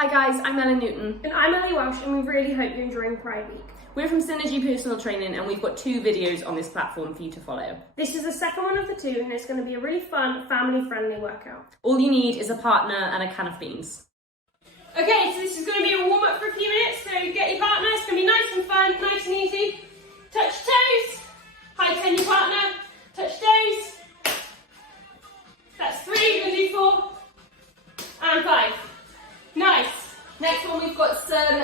Hi guys, I'm Ellen Newton. And I'm Ellie Welsh, and we really hope you're enjoying Pride Week. We're from Synergy Personal Training and we've got 2 videos on this platform for you to follow. This is the second one of the 2 and it's going to be a really fun, family-friendly workout. All you need is a partner and a can of beans. Okay, so this is going to be a warm-up for a few minutes, so get your partner, it's going to be nice and fun, nice and easy. Touch toes, high 10 your partner, touch toes. That's 3, you're going to do 4, and 5. Nice. Next one we've got some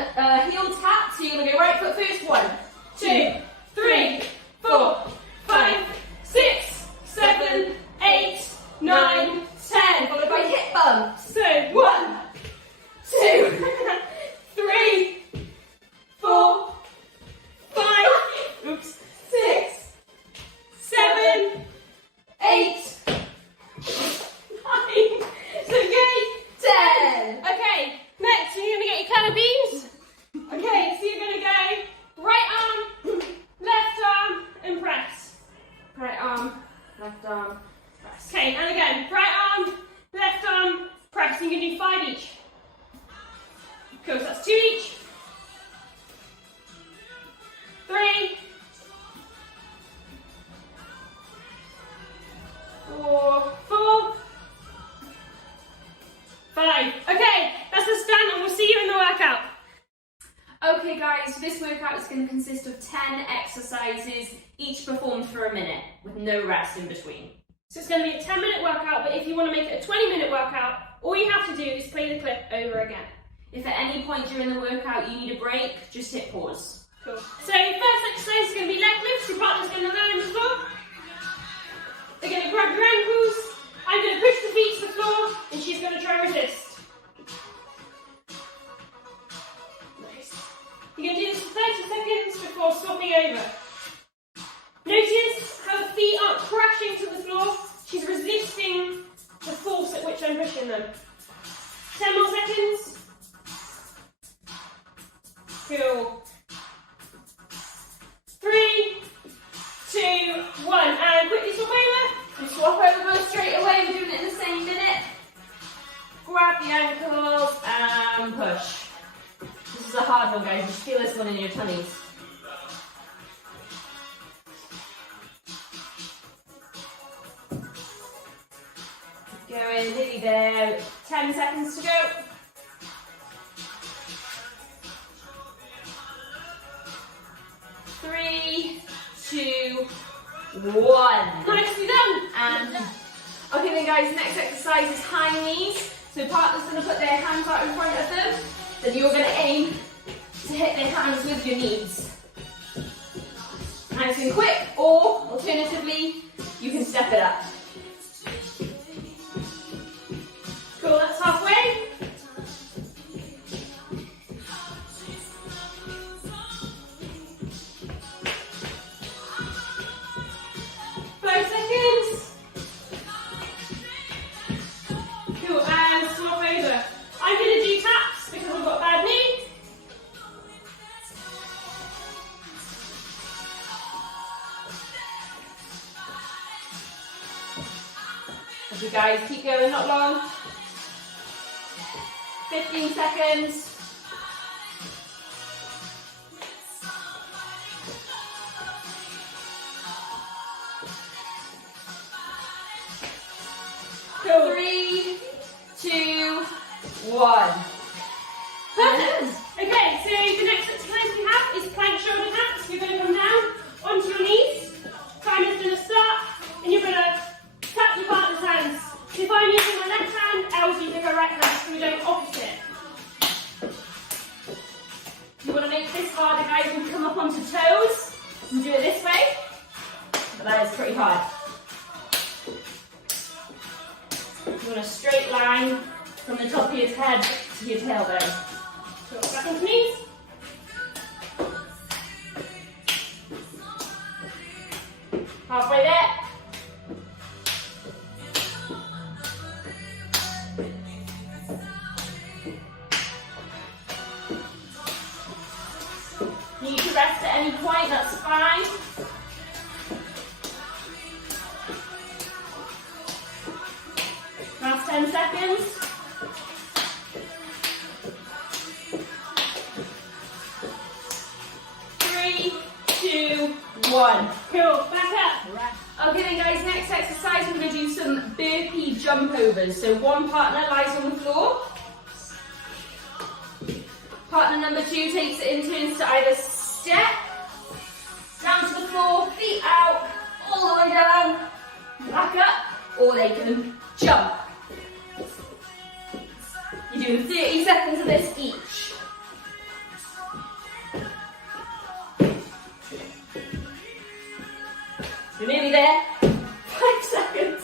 heel taps, so you're going to go right foot first. 1, 2, 3, 4, 5, 6, 7, 8, 9, 10. Followed by hip bumps. So 1, 2, 3, 4, 5, oops, 6, 7, 8, 9. It's okay. 10. Okay, next you're gonna get your can of beans. Okay, so you're gonna go right arm, left arm, and press. Right arm, left arm, press. Okay, and again, right arm, left arm, press. You can do 5 each. Cool, so that's 2 each. 3, 4, 5. Okay, that's the stand and we'll see you in the workout. Okay guys, so this workout is going to consist of 10 exercises, each performed for a minute, with no rest in between. So it's going to be a 10-minute workout, but if you want to make it a 20-minute workout, all you have to do is play the clip over again. If at any point during the workout you need a break, just hit pause. Cool. So first exercise is going to be leg lifts. Your partner's going to land on the floor. They're going to grab your ankles. I'm going to push the feet to the floor, and she's going to try and resist. Nice. You're going to do this for 30 seconds before swapping over. Notice how the feet aren't crashing to the floor. She's resisting the force at which I'm pushing them. 10 more seconds. Cool. 3, 2, 1, and quickly swap over. You swap over straight away, we're doing it in the same minute. Grab the ankles and push. This is a hard one guys, you feel this one in your tummies. Keep going, nearly there. 10 seconds to go. 3, 2, 1. Nicely done. And okay then guys, next exercise is high knees. So partner's going to put their hands out in front of them. Then you're going to aim to hit their hands with your knees. Nice and quick, or alternatively, you can step it up. Cool, that's halfway. Cool, and swap over. I'm going to do taps because I've got a bad knee. Okay guys, keep going, not long. 15 seconds. Cool. 3, 2, 1. Perfect. Okay, so the next exercise we have is plank shoulder taps. You're going to come down onto your knees. Timer's going to start, and you're going to tap your partner's hands. So if I'm using my left hand, Elle's using her right hand, so we're doing opposite. You want to make this harder, guys, and come up onto toes and do it this way. But that is pretty hard. You want a straight line from the top of your head to your tailbone. Cool. Back onto knees. Halfway there. Need to rest at any point, that's fine. Last 10 seconds. jump overs. So one partner lies on the floor. Partner number two takes it in turns to either step down to the floor, feet out, all the way down, back up, or they can jump. You're doing 30 seconds of this each. We're nearly there. 5 seconds.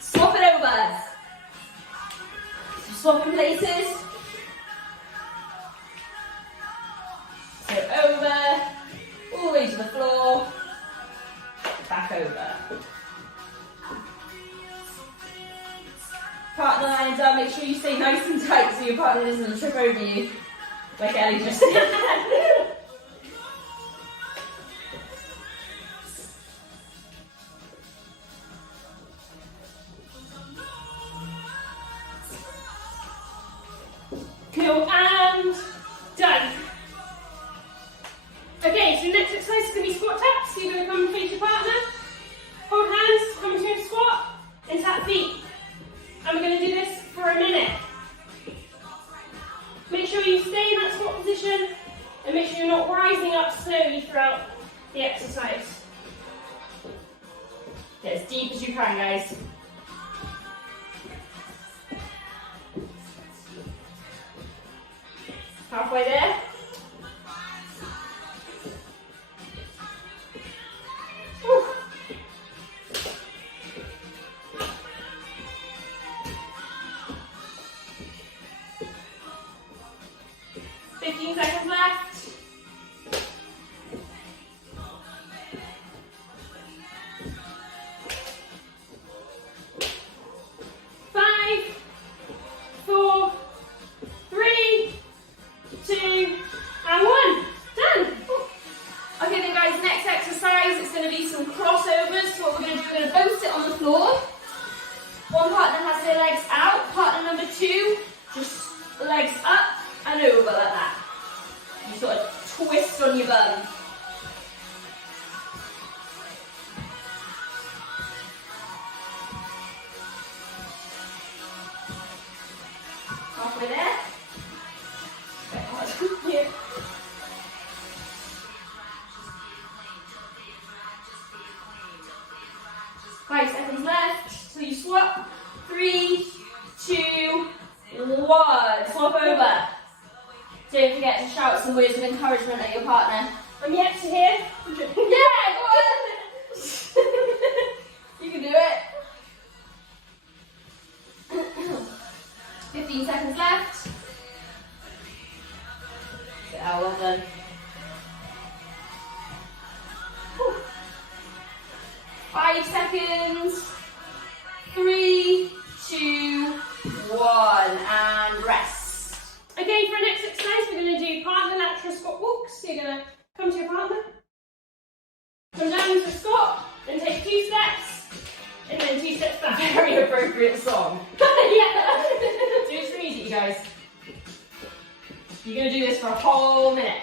Swap it over. So swapping places. So over, all the way to the floor, back over. Partner lines up, make sure you stay nice and tight so your partner doesn't trip over you, like Ellie just did. Cool, and done. Okay, so next exercise is going to be squat taps. So you're going to come and face your partner, hold hands, come into a squat, and tap feet. And we're going to do this for a minute. Make sure you stay in that squat position, and make sure you're not rising up slowly throughout the exercise. Get as deep as you can, guys. Halfway there. Whew. 15 seconds left. Five, 4, 3, 2, and 1. Done. Okay then guys, next exercise is going to be some crossovers. So what we're going to do, we're going to both sit on the floor. One partner has their legs out, partner number two, just legs up and over like that. You sort of twist on your bum. Halfway there. Bit hard here. Five seconds left. So you swap. 3, 2, 1. Swap over. Don't forget to shout some words of encouragement at your partner. I'm yet to hear. Yeah, go on. You can do it. 15 seconds left. Yeah, well done. Whew. 5 seconds. 3, 2, 1, and rest. Okay, for our next exercise, we're going to do partner lateral squat walks. So you're going to come to your partner, come down into a squat, then take 2 steps, and then 2 steps back. Very appropriate song. Yeah. Do it for easy, you guys. You're going to do this for a whole minute.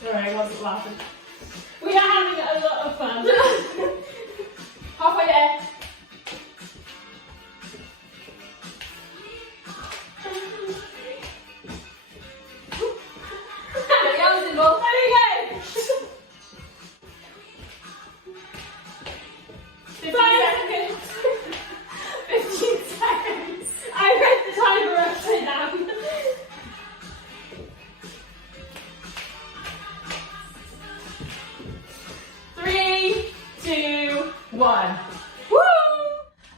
Sorry, I wasn't laughing. We are having a lot of fun. Halfway there. Get your arms involved. There we go. 15 seconds. 15 seconds. I read the timer upside down. Three, 2, 1. Woo!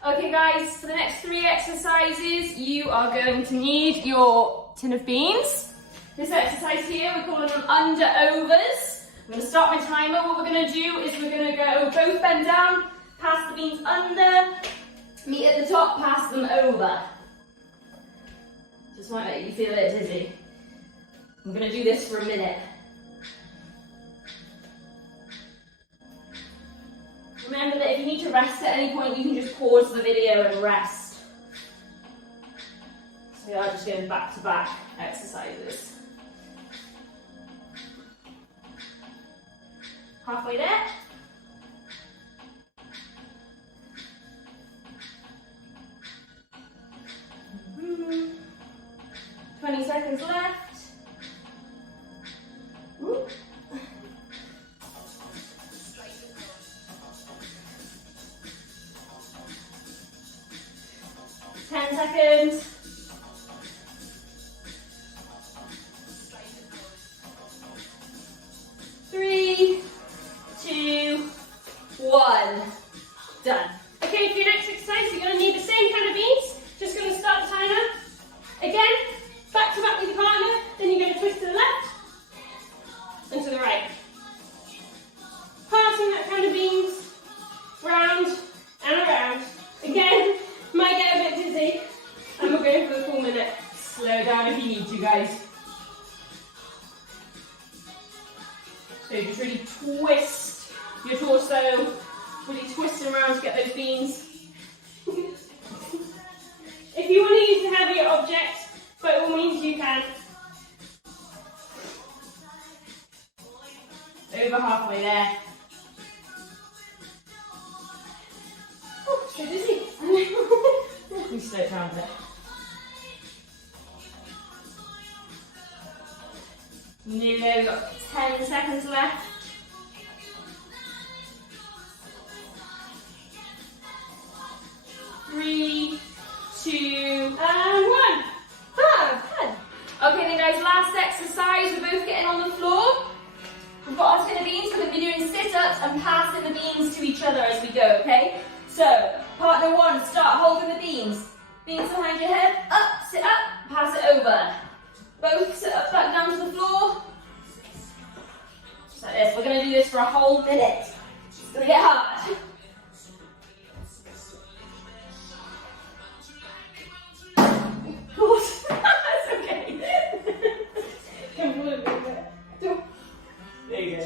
Okay guys, for the next 3 exercises, you are going to need your tin of beans. This exercise here, we're calling them under-overs. I'm going to start my timer. What we're going to do is we're going to go both bend down, pass the beans under, meet at the top, pass them over. Just might make you feel a bit dizzy. I'm going to do this for a minute. Remember that if you need to rest at any point, you can just pause the video and rest. We are just going back to back exercises. Halfway there. Mm-hmm. 20 seconds left. Woo. 10 seconds. 3, 2, 1. Done. Okay, for your next exercise, you're going to need the same kind of beans. Just going to start the timer. Again, back to back with your partner. Then you're going to twist to the left and to the right. Passing that kind of beans round and around. Again, might get a bit dizzy. And we're going for the full minute. Slow down if you need to, guys. So just really twist your torso, really twisting around to get those beans. If you want to use the heavier object, by all means you can. Over halfway there. Oh, so dizzy. We slow it down a bit. Nearly there, we've got 10 seconds left. 3, 2, And 1. Done. Okay then guys, last exercise, we're both getting on the floor. We've got our tin of beans, we're going to be doing sit-ups and passing the beans to each other as we go, okay? So, partner 1, start holding the beans. Beans behind your head, up, sit up, pass it over. Both sit up, back down to the floor. Just like this, we're going to do this for a whole minute. It's going to get hard. That's okay. There you go.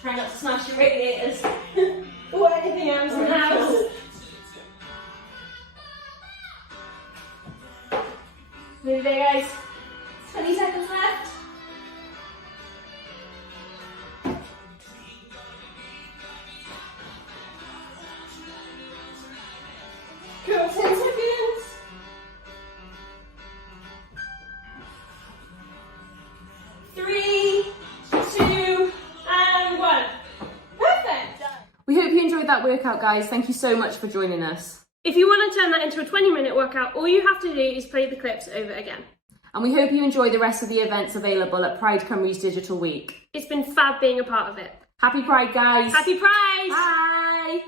Try not to smash your radiators or anything else in the house. Nearly there, guys. 20 seconds left. Go, 10 seconds. 3, 2, And 1. Perfect. We hope you enjoyed that workout, guys. Thank you so much for joining us. If you want to turn that into a 20-minute workout, all you have to do is play the clips over again. And we hope you enjoy the rest of the events available at Pride Cymru's Digital Week. It's been fab being a part of it. Happy Pride, guys. Happy Pride! Bye.